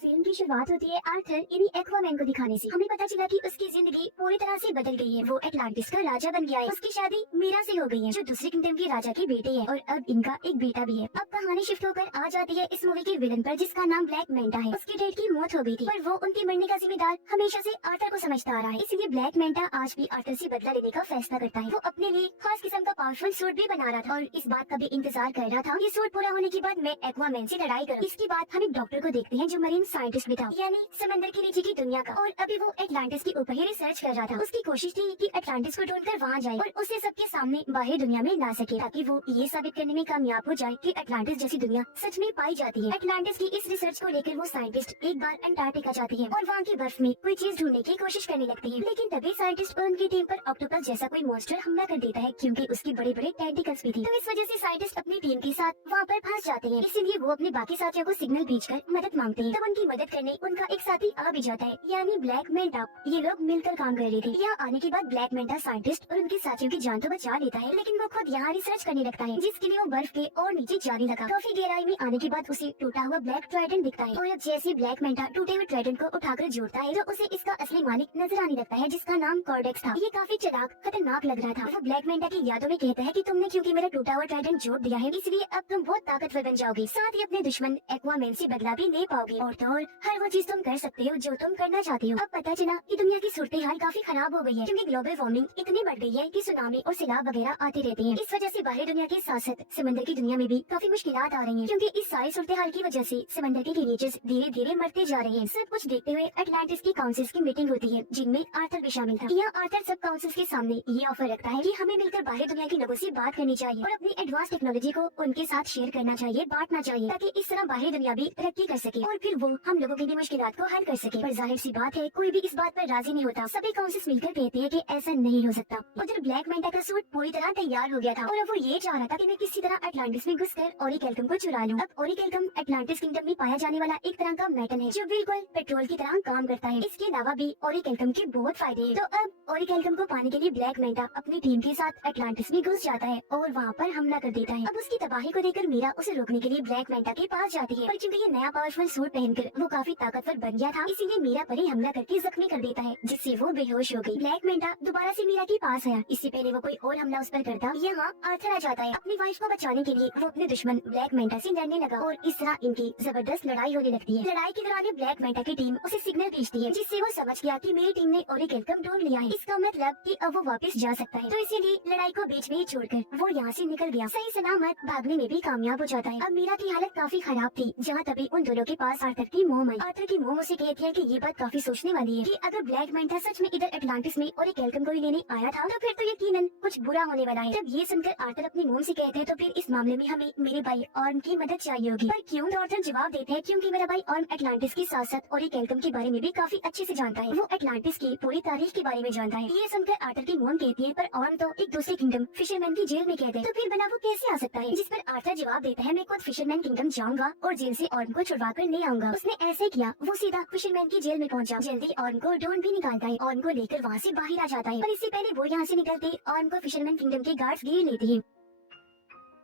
Film की शुरुआत होती है आर्थर यानी एक्वामैन को दिखाने से। हमें पता चला कि उसकी जिंदगी पूरी तरह से बदल गई है। वो एटलांटिस का राजा बन गया है। उसकी शादी मीरा से हो गई है, जो दूसरे किंगडम की राजा की बेटी है, और अब इनका एक बेटा भी है। अब कहानी शिफ्ट होकर आ जाती है इस मूवी के विलन पर, जिसका नाम ब्लैक मेंटा है। उसके डैड की मौत हो गई थी, पर वो उनके मरने का जिम्मेदार हमेशा से आर्थर को समझता आ रहा है। इसीलिए ब्लैक मेंटा आज भी आर्थर से बदला लेने का फैसला करता है। वो अपने लिए खास किस्म का पावरफुल सूट भी बना रहा था और इस बात का भी इंतजार कर रहा था, ये सूट पूरा होने के बाद मैं एक्वामैन से लड़ाई करूँ। इसके बाद हम एक डॉक्टर को देखते हैं जो मरीन साइंटिस्ट भी था, यानी समंदर के नीचे की दुनिया का। और अभी वो एटलांटिस के ऊपर ही रिसर्च कर रहा था। उसकी कोशिश थी कि एटलांटिस को ढूंढकर वहाँ जाए और उसे सबके सामने बाहर दुनिया में ला सके, ताकि वो ये साबित करने में कामयाब हो जाए कि एटलांटिस जैसी दुनिया सच में पाई जाती है। एटलांटिस की इस रिसर्च को लेकर वो साइंटिस्ट एक बार अंटार्कटिका जाती है और वहाँ की बर्फ में कोई चीज ढूंढने की कोशिश करने लगती है। लेकिन तभी साइंटिस्ट और उनकी टीम पर ऑक्टोपस जैसा कोई मॉन्स्टर हमला कर देता है, क्योंकि उसकी बड़े बड़े टेंटिकल्स भी थी। तो इस वजह से साइंटिस्ट अपनी टीम के साथ वहाँ पर फंस जाते हैं। इसीलिए वो अपने बाकी साथियों को सिग्नल भेजकर मदद मांगते हैं। तब उनकी मदद करने उनका एक साथी आ भी जाता है, यानी ब्लैक मेंटा। ये लोग मिलकर काम कर रहे थे। यहाँ आने के बाद ब्लैक मेंटा साइंटिस्ट और उनके साथियों की जान तो बचा लेता है, लेकिन वो खुद यहाँ रिसर्च करने लगता है, जिसके लिए वो बर्फ के और नीचे जाने लगा। काफी गहराई में आने के बाद उसे टूटा हुआ ब्लैक ट्राइडेंट दिखता है, और अब जैसे ब्लैक मेंटा टूटे हुए ट्राइडेंट को उठाकर जोड़ता है, तो उसे इसका असली मालिक नजर आने लगता है, जिसका नाम कॉर्डेक्स था। ये काफी चालाक खतरनाक लग रहा था। वो ब्लैक मेंटा की यादों में कहता है कि तुमने क्योंकि मेरा टूटा हुआ ट्राइडेंट जोड़ दिया है, इसलिए अब तुम बहुत ताकतवर बन जाओगे, साथ ही अपने दुश्मन एक्वामैन से बदला भी ले पाओगे, और तो और हर वो चीज तुम कर सकते हो जो तुम करना चाहते हो। अब पता चला कि दुनिया की सूरत हाल काफी खराब हो गई है, क्योंकि ग्लोबल वार्मिंग इतनी बढ़ गई है कि सुनामी और सैलाब वगैरह आते रहते हैं। इस वजह से बाहरी दुनिया के साथ साथ समंदर की दुनिया में भी काफी मुश्किलात आ रही हैं, क्योंकि इस सारी सूरत हाल की वजह से समंदर के क्रिएचर्स धीरे धीरे मरते जा रहे हैं। सब कुछ देखते हुए एटलांटिस की काउंसिल्स की मीटिंग होती है, जिनमें आर्थर भी शामिल था। यहाँ आर्थर सब काउंसिल्स के सामने ये ऑफर रखता है कि हमें मिलकर बाहरी दुनिया के लोगों से बात करनी चाहिए और अपनी एडवांस टेक्नोलॉजी को उनके साथ शेयर करना चाहिए, बांटना चाहिए, ताकि इस तरह बाहरी दुनिया भी तरक्की कर सके और फिर वो हम लोगों की भी मुश्किलात को हल कर सके। पर जाहिर सी बात है, कोई भी इस बात पर राजी नहीं होता। सभी काउंसिल्स मिलकर कहते हैं कि ऐसा नहीं हो सकता। उधर ब्लैक मेंटा का सूट पूरी तरह तैयार हो गया था और अब वो ये चाह रहा था कि मैं किसी तरह एटलांटिस में घुसकर ओरिकेल्कम को चुरा लूं। अब ओरिकेल्कम एटलांटिस किंगडम में पाया जाने वाला एक तरह का मेटल है, जो बिल्कुल पेट्रोल की तरह काम करता है। इसके अलावा भी ओरिकेल्कम के बहुत फायदे हैं। तो अब ओरिकेल्कम को पाने के लिए ब्लैक मेंटा अपनी टीम के साथ एटलांटिस में घुस जाता है और वहाँ पर हमला कर देता है। अब उसकी तबाही को देखकर मीरा उसे रोकने के लिए ब्लैक मेंटा के पास जाती है, पर क्योंकि ये नया पावरफुल सूट पहनकर वो काफी ताकतवर बन गया था, इसीलिए मीरा पर ही हमला करके जख्मी कर देता है, जिससे वो बेहोश हो गई। ब्लैक मेंटा दोबारा से मीरा के पास आया। इससे पहले वो कोई और हमला उस पर करता, यहाँ आर्थर आ जाता है। अपनी वाइफ को बचाने के लिए वो अपने दुश्मन ब्लैक मेंटा से लड़ने लगा और इस तरह इनकी जबरदस्त लड़ाई होने लगती है। लड़ाई के दौरान ब्लैक मेंटा की टीम उसे सिग्नल भेजती है, जिससे वो समझ गया कि मेरी टीम ने ओरिकेल्कम ढूंढ लिया है। इसका मतलब कि अब वो वापस जा सकता है। तो इसीलिए लड़ाई को बीच में ही छोड़कर वो यहाँ से निकल गया। सही सलामत भागने में भी कामयाब हो जाता है। अब मीरा की हालत काफी खराब थी, जहाँ तभी उन दोनों के पास आर्थर की मोम आई। आर्थर की मोम उसे कहती है कि ये बात काफी सोचने वाली है कि अगर ब्लैक मेंटा सच में इधर एटलांटिस में ओरिकेल्कम को ही लेने आया था, तो फिर तो यकीनन कुछ बुरा होने वाला है। जब ये सुनकर आर्थर अपनी मोम से कहते हैं, तो फिर इस मामले में हमें मेरे भाई ऑर्म की मदद चाहिए होगी। पर क्यों? तो आर्थर जवाब देते हैं, क्योंकि मेरा भाई ऑर्म एटलांटिस के साथ साथ ओरिकेल्कम के बारे में भी काफी अच्छे से जानता है। वो एटलांटिस की पूरी तारीख के बारे में जानता है। ये सुनकर आर्थर की मोम कहती है, पर ऑर्म तो एक दूसरे किंगडम फिशरमैन की जेल में कैद है, तो फिर भला वो कैसे आ सकता है? जिस पर आर्थर जवाब देता है, मैं खुद फिशरमैन किंगडम जाऊंगा और जेल से ऑर्म को छुड़वा कर ले आऊंगा। उसने ऐसे किया, वो सीधा फिशरमैन की जेल में पहुंचा। जल्दी ऑर्म को ढूंढ भी निकालता है, ऑर्म को लेकर वहाँ से बाहर आ जाता है। पर इससे पहले वो यहाँ से निकलते ऑर्म को फिशरमैन किंगडम के गार्ड्स घेर लेते हैं।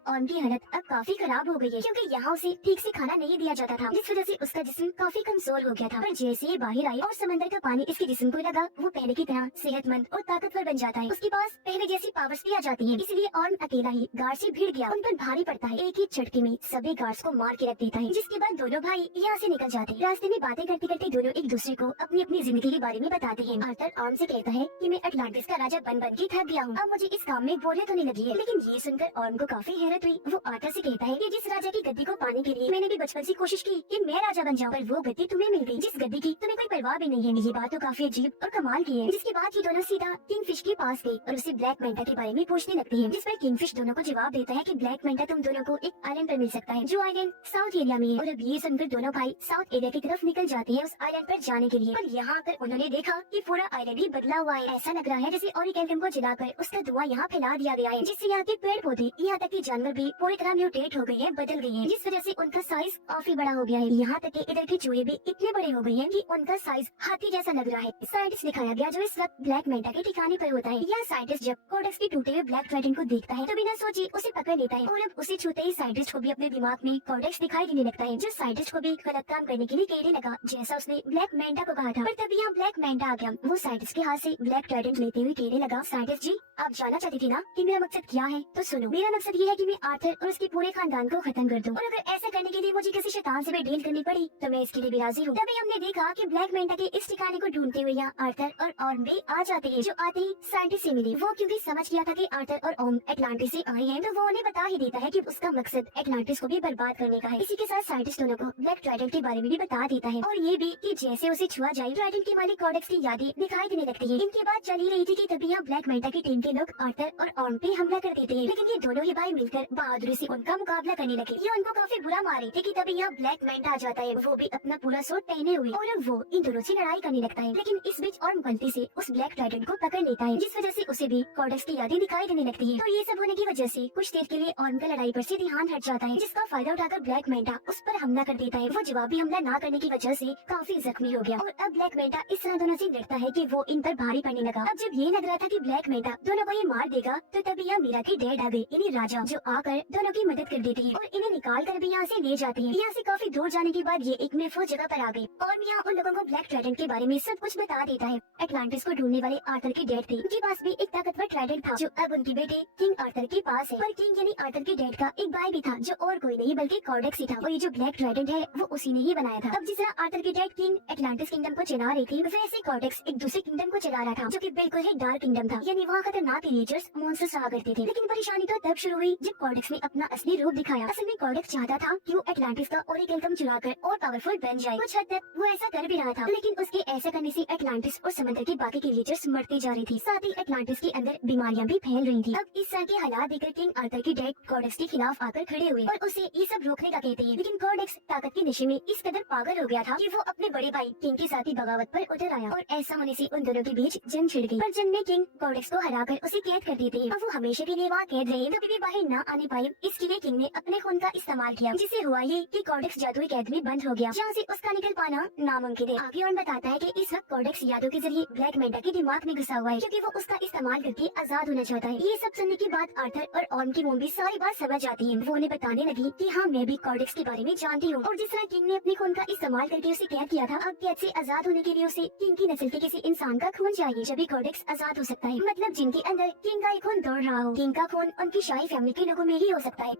ऑर्म की हालत अब काफी खराब हो गई है, क्योंकि यहाँ उसे ठीक से खाना नहीं दिया जाता था, जिस वजह से उसका जिस्म काफी कमजोर हो गया था। पर जैसे ही बाहर आई और समंदर का पानी इसके जिस्म को लगा, वो पहले की तरह सेहतमंद और ताकतवर बन जाता है। उसके पास पहले जैसी पावर्स भी आ जाती हैं। इसलिए ऑर्म अकेला ही गार्ड से भिड़ गया, उन पर भारी पड़ता है। एक ही झटके में सभी गार्ड्स को मार के रख देता है, जिसके बाद दोनों भाई यहाँ से निकल जाते हैं। रास्ते में बातें करते करते दोनों एक दूसरे को अपनी अपनी जिंदगी के बारे में बताते हैं। आर्थर ऑर्म से कहता है कि मैं अटलांटिस का राजा बन के थक गया हूँ, अब मुझे इस काम में बोरियत होने लगी है। लेकिन ये सुनकर ऑर्म को काफी हैरत हुई। वो आर्थर से कहता है कि जिस राजा की गद्दी को पाने के लिए मैंने भी बचपन से कोशिश की कि मैं राजा बन जाऊं, पर वो गद्दी तुम्हें मिल गई जिस गद्दी की तुम्हें कोई परवाह भी नहीं है। ये बात तो काफी अजीब और कमाल की है। जिसके बाद ये दोनों सीधा किंगफिश के पास गए और उसे ब्लैक मेंटा के बारे में पूछने लगते हैं, जिस पर किंगफिश दोनों को जवाब देता है कि ब्लैक मेंटा तुम दोनों को एक आइलैंड पर मिल सकता है, जो आइलैंड साउथ एरिया में है। और अब ये सुनकर दोनों भाई साउथ एरिया की तरफ निकल जाते हैं उस आइलैंड पर जाने के लिए। पर यहाँ आकर उन्होंने देखा कि पूरा आइलैंड ही बदला हुआ है। ऐसा लग रहा है जैसे ओरिकेल्कम को जलाकर उसका धुआं यहाँ फैला दिया गया है, जिससे यहाँ के पेड़ पौधे, यहाँ तक कि जानवर जानवर भी पूरी तरह म्यूटेट हो गए हैं, बदल गए हैं, जिस वजह से उनका साइज काफी बड़ा हो गया है। यहाँ तक कि इधर के चूहे भी इतने बड़े हो गए हैं कि उनका साइज हाथी जैसा लग रहा है। साइंटिस्ट दिखाया गया जो इस वक्त ब्लैक मेंटा के ठिकाने पर होता है। यह साइंटिस्ट जब कोडेक्स के टूटे हुए ब्लैक ट्राइडेंट को देखता है तो बिना सोचे उसे पकड़ लेता है और अब उसे छूते ही साइंटिस्ट को भी अपने दिमाग में कोडेक्स दिखाई देने लगता है, जो साइंटिस्ट को भी गलत काम करने के लिए कहने लगा जैसा उसने ब्लैक मेंटा को कहा था। पर तभी यहाँ ब्लैक मेंटा आ गया। वो साइंटिस्ट के हाथ से ब्लैक ट्राइडेंट लेते हुए कहने लगा, साइंटिस्ट जी आप जानना चाहती थी ना कि मेरा मकसद क्या है, तो सुनो, मेरा मकसद ये है कि मैं आर्थर और उसके पूरे खानदान को खत्म कर दूं, और अगर ऐसा करने के लिए मुझे किसी शैतान से भी डील करनी पड़ी तो मैं इसके लिए भी राजी हूँ। तभी हमने देखा कि ब्लैक मेंटा के इस ठिकाने को ढूंढते हुए यहाँ आर्थर और ऑर्म भी आ जाते हैं, जो आते ही साइंटिस्ट से मिले। वो क्योंकि समझ गया था कि आर्थर और ऑर्म एटलांटिस से आए हैं, तो वो उन्हें बता ही देता है कि उसका मकसद एटलांटिस को भी बर्बाद करने का है। इसी के साथ साइंटिस्ट दोनों को ब्लैक ट्राइडेंट के बारे में भी बता देता है, और ये भी कि जैसे उसे छुआ जाए ट्राइडेंट के मालिक कोडेक्स की यादें दिखाई देने लगती है। इनके बाद चल ही रही थी कि तभी यहाँ ब्लैक मेंटा की टीम के लोग आर्थर और ऑर्म पे हमला कर देते हैं, लेकिन ये दोनों ही भाई मिलकर बहादुरी से उनका मुकाबला करने लगे। ये उनको काफी बुरा मार रहे थे कि तभी यहाँ ब्लैक मेंटा आ जाता है, वो भी अपना पूरा सूट पहने हुए, और अब वो इन दोनों से लड़ाई करने लगता है। लेकिन इस बीच ऑर्म गलती से उस ब्लैक ट्राइडेंट को पकड़ लेता है, जिस वजह से उसे भी कोडेक्स की यादें दिखाई देने लगती है। तो ये सब होने की वजह से कुछ देर के लिए ऑर्म का लड़ाई पर से ध्यान हट जाता है, जिसका फायदा उठाकर ब्लैक मेंटा उस पर हमला कर देता है। वो जवाबी हमला न करने की वजह से काफी जख्मी हो गया, और अब ब्लैक मेंटा इस तरह दोनों से लड़ता है कि वो इन पर भारी पड़ने लगा। अब जब ये लग रहा था कि ब्लैक मेंटा दोनों को ये मार देगा, तो तभी यहाँ मीरा के डैड आ गए, इन्हीं राजा, जो आकर दोनों की मदद कर देती है और इन्हें निकाल कर भी यहाँ से ले जाती है। यहाँ से काफी दूर जाने के बाद ये एक महफूज जगह पर आ गई, और यहाँ उन लोगों को ब्लैक ट्राइडेंट के बारे में सब कुछ बता देता है। एटलांटिस को ढूंढने वाले आर्थर के डैड थे, उनके पास भी एक ताकतवर ट्राइडेंट था, जो अब उनके बेटे किंग आर्थर के पास है। पर किंग यानी आर्थर के डैड का एक भाई भी था, जो और कोई नहीं बल्कि कोडेक्स ही था, और ये जो ब्लैक ट्राइडेंट है वो उसी ने ही बनाया था। अब जिस तरह आर्थर के डैड किंग एटलांटिस किंगडम को चला रही थी, वैसे कोडेक्स एक दूसरे किंगडम को चला रहा था, जो कि बिल्कुल ही डार्क किंगडम था, यानी वहाँ खतरनाक क्रिएचर्स मॉन्स्टर्स रहा करते थे। लेकिन परेशानी तो तब शुरू हुई जब कोडेक्स ने अपना असली रूप दिखाया। असल में कोडेक्स चाहता था कि वो एटलांटिस का ओरेकल चुराकर और पावरफुल बन जाए। कुछ हद तक वो ऐसा कर भी रहा था, लेकिन उसके ऐसा करने से एटलांटिस और समंदर के बाकी क्रिएचर्स मरते जा रही थी, साथ ही एटलांटिस के अंदर बीमारियां भी फैल रही थी। अब इस तरह के हालात देखकर किंग आर्थर के डैड कोडेक्स के खिलाफ आकर खड़े हुए और उसे ये सब रोकने का कहते हैं। लेकिन कोडेक्स ताकत के नशे में इस कदर पागल हो गया था कि वो अपने बड़े भाई किंग के साथ ही बगावत पर उतर आया, और ऐसा होने से उन दोनों के बीच जंग छिड़ गई। पर जंग में किंग कोडेक्स को हराकर उसे कैद कर देते हैं, और वो हमेशा के लिए वहाँ कैद रहे, कभी भी बाहर न आने पाए। इसके लिए किंग ने अपने खून का इस्तेमाल किया, जिससे हुआ ये कि कोडेक्स जादुई कैद में बंद हो गया, जहाँ से उसका निकल पाना नामुमकिन है। आगे और बताता है कि इस वक्त कोडेक्स यादों के जरिए ब्लैक मेंटा के दिमाग में घुसा हुआ है, क्योंकि वो उसका इस्तेमाल करके आजाद होना चाहता है। ये सब सुनने के बाद आर्थर और ऑर्म की मॉम भी सारी बात समझ जाती है। वो उन्हें बताने लगी कि हाँ, मैं भी कोडेक्स के बारे में जानती हूँ, और जिस तरह किंग ने अपने खून का इस्तेमाल करके उसे कैद किया था, अब कैद से आजाद होने के लिए उसे किंग की नस्ल के किसी इंसान का खून चाहिए, जब भी कोडेक्स आजाद हो सकता है। मतलब जिनके अंदर किंग का एक खून दौड़ रहा हो। किंग का खून उनकी शाही फैमिली के लोगों में ही हो सकता है।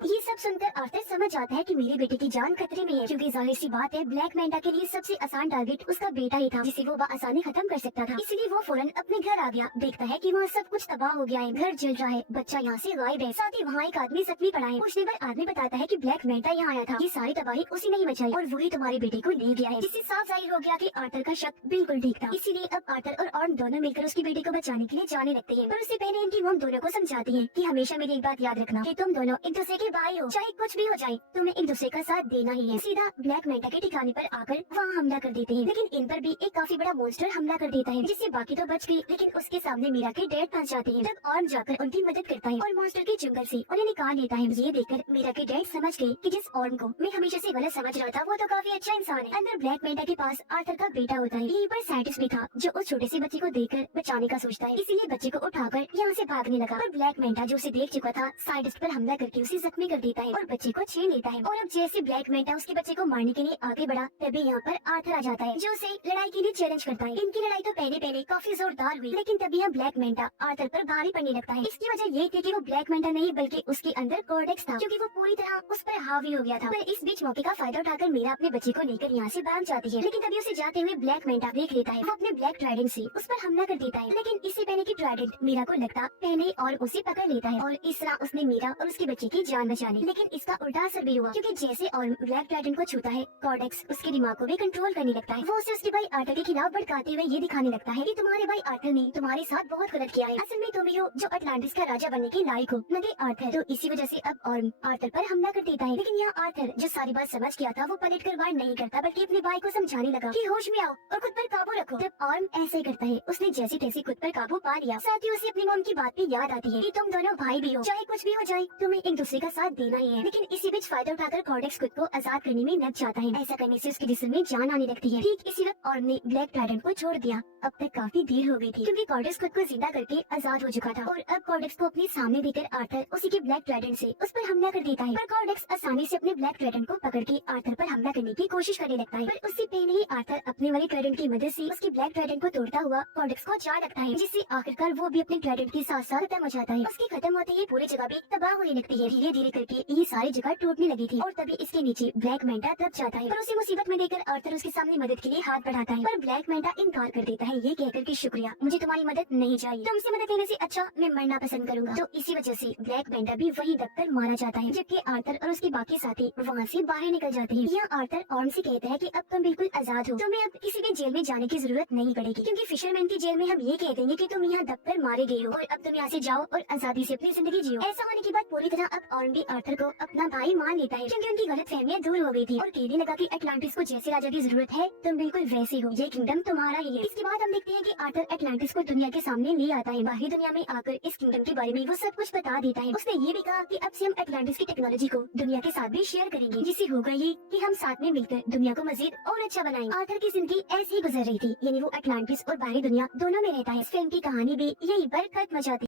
ये सब सुनकर आर्थर समझ आता है कि मेरे बेटे की जान खतरे में है, क्योंकि जाहिर सी बात है ब्लैक मेंटा के लिए सबसे आसान टारगेट उसका बेटा ही था, जिसे वो आसानी खत्म कर सकता था। इसलिए वो फौरन अपने घर आ गया। देखता है कि वहाँ सब कुछ तबाह हो गया है, घर जल रहा है, बच्चा यहाँ से गायब है, साथ ही वहाँ एक आदमी जख्मी पड़ा है। पूछने पर आदमी बताता है कि ब्लैक मेंटा यहाँ आया था, ये सारी तबाही उसी ने ही मचाई और वही तुम्हारे बेटे को ले गया है, जिससे साफ जाहिर हो गया कि आर्थर का शक बिल्कुल ठीक था। इसीलिए अब आर्थर और ऑर्म दोनों मिलकर उसके बेटे को बचाने के लिए जाने लगते हैं। पर उससे पहले इनकी मॉम दोनों को समझाती है कि हमेशा मेरी एक बात याद रखना कि तुम दोनों एक दूसरे के भाई हो, चाहे कुछ भी हो जाए तुम्हें एक दूसरे का साथ देना ही है। सीधा ब्लैक मेंटा के ठिकाने पर आकर वहाँ हमला कर देते हैं, लेकिन इन पर भी एक काफी बड़ा मॉन्स्टर हमला कर देता है, जिससे बाकी तो बच गई, लेकिन उसके सामने मीरा के डैड फंस जाते हैं। तब ऑर्म जाकर उनकी मदद करता है और मॉन्स्टर के जंगल से उन्हें निकाल लेता है। ये देखकर मीरा के डैड समझ गए कि जिस ऑर्म को मैं हमेशा से गलत समझ रहा था, वो तो काफी अच्छा इंसान है। अंदर ब्लैक मेंटा के पास आर्थर का बेटा होता है। यहीं पर साइंटिस्ट भी था, जो उस छोटे से बच्चे को देखकर बचाने का सोचता है, इसीलिए बच्चे को उठाकर यहाँ से भागने लगा। पर ब्लैक मेंटा जो उसे देख चुका था, साइंटिस्ट पर हमला करके उसे जख्मी कर देता है और बच्चे को छीन लेता है। और अब जैसे ब्लैक मेंटा उसके बच्चे को मारने के लिए आगे बढ़ा, तभी यहाँ पर आर्थर आ जाता है, जो उसे लड़ाई के लिए चैलेंज करता है। इनकी लड़ाई तो पहले काफी जोरदार हुई, लेकिन तभी यहाँ ब्लैक मेंटा आर्थर पर भारी पड़ने लगता है। इसकी वजह ये थी कि वो ब्लैक मेंटा नहीं बल्कि उसके अंदर कोडेक्स था, क्योंकि वो पूरी तरह उस पर हावी हो गया था। पर इस बीच मौके का फायदा उठाकर मीरा अपने बच्चे को लेकर यहाँ से भाग जाती है, लेकिन तभी उसे जाते हुए ब्लैक मेंटा देख लेता है। वो अपने ब्लैक ट्राइडेंट से उस पर हमला कर देता है, लेकिन इससे पहले कि ट्राइडेंट मीरा को लगता, पहले और उसे पकड़ लेता है, और इस तरह उसने मीरा और उसके बच्चे की जान जान बचाने, लेकिन इसका उल्टा असर भी हुआ क्योंकि जैसे और ब्लैक ड्रैगन को छूता है, कॉर्डेक्स उसके दिमाग को भी कंट्रोल करने लगता है। वो उसे उसके भाई आर्थर के खिलाफ भड़काते हुए ये दिखाने लगता है कि तुम्हारे भाई आर्थर ने तुम्हारे साथ बहुत गलत किया है, असल में तुम ही हो जो अटलांटिस का राजा बनने के लायक हो, न कि आर्थर। तो इसी वजह से अब ऑर्म आर्थर पर हमला कर देता है, लेकिन यहाँ आर्थर जो सारी बात समझ गया था वो पलट कर वार नहीं करता, बल्कि अपने भाई को समझाने लगा कि होश में आओ और खुद पर काबू रखो। तब ऑर्म ऐसे ही करता है, उसने जैसे तैसे खुद पर काबू पा लिया। साथ ही उसे अपनी मॉम की बात भी याद आती है कि तुम दोनों भाई भी हो, चाहे कुछ भी हो जाए तुम्हें एक दूसरे का साथ देना ही है। लेकिन इसी बीच फायदा उठाकर कॉर्डेक्स खुद को आजाद करने में लग जाता है। ऐसा करने से उसके जिस्म में जान आने लगती है। ठीक इसी वक्त ऑर्म ने ब्लैक ड्रैगन को छोड़ दिया। अब तक काफी देर हो गई थी क्योंकि कॉर्डेक्स खुद को जिंदा करके आजाद हो चुका था और अब कॉर्डेक्स को अपने सामने देकर आर्थर उसी के ब्लैक ड्रैगन से उस पर हमला कर देता है। पर कॉर्डेक्स आसानी से अपने ब्लैक ड्रैगन को पकड़ के आर्थर पर हमला करने की कोशिश करने लगता है, पर उससे पहले ही आर्थर अपने वाले ड्रैगन की मदद से उसके ब्लैक ड्रैगन को तोड़ता हुआ कॉर्डेक्स को जा लगता है, जिससे आखिरकार वो भी अपने ड्रैगन के साथ साथ खत्म हो जाता है। उसके खत्म होते ही पूरी जगह भी तबाह होने लगती है। धीरे धीरे करके ये सारी जगह टूटने लगी थी और तभी इसके नीचे ब्लैक मैंटा दब जाता है, पर उसे मुसीबत में देखकर आर्थर उसके सामने मदद के लिए हाथ बढ़ाता है, पर ब्लैक मैंटा इनकार कर देता है ये कहकर कि शुक्रिया, मुझे तुम्हारी मदद नहीं चाहिए, तुमसे मदद लेने से अच्छा मैं मरना पसंद करूंगा। तो इसी वजह से ब्लैक मैंटा भी वही दबकर मारा जाता है, जबकि आर्थर और उसके बाकी साथी वहाँ से बाहर निकल जाते हैं। यहाँ आर्थर ऑर्म से कहता है कि अब तुम बिल्कुल आजाद हो, तुम्हें अब किसी भी जेल में जाने की जरूरत नहीं पड़ेगी, क्योंकि फिशरमैन की जेल में हम ये कह देंगे कि तुम यहाँ दबकर मारे गए हो और अब तुम यहाँ से जाओ और आजादी से अपनी जिंदगी जियो। ऐसा होने के बाद पूरी तरह अब ऑर्म भी आर्थर को अपना भाई मान लेता है, क्योंकि उनकी गलत फहमियाँ दूर हो गई थी और कहने लगा कि अटलांटिस को जैसे राजा की जरूरत है तुम बिल्कुल वैसे हो, ये किंगडम तुम्हारा ही है। इसके बाद हम देखते हैं कि आर्थर अटलांटिस को दुनिया के सामने ले आता है। बाहरी दुनिया में आकर इस किंगडम के बारे में वो सब कुछ बता देता है। उसने ये भी कहा कि अब से हम अटलांटिस की टेक्नोलॉजी को दुनिया के साथ भी शेयर करेंगे, जिससे होगा ये कि हम साथ में मिलकर दुनिया को मजीद और अच्छा बनाएंगे। आर्थर की जिंदगी ऐसी ही गुजर रही थी, यानी वो अटलांटिस और बाहरी दुनिया दोनों में रहता है। इस फिल्म की कहानी भी यही पर खत्म हो जाती है।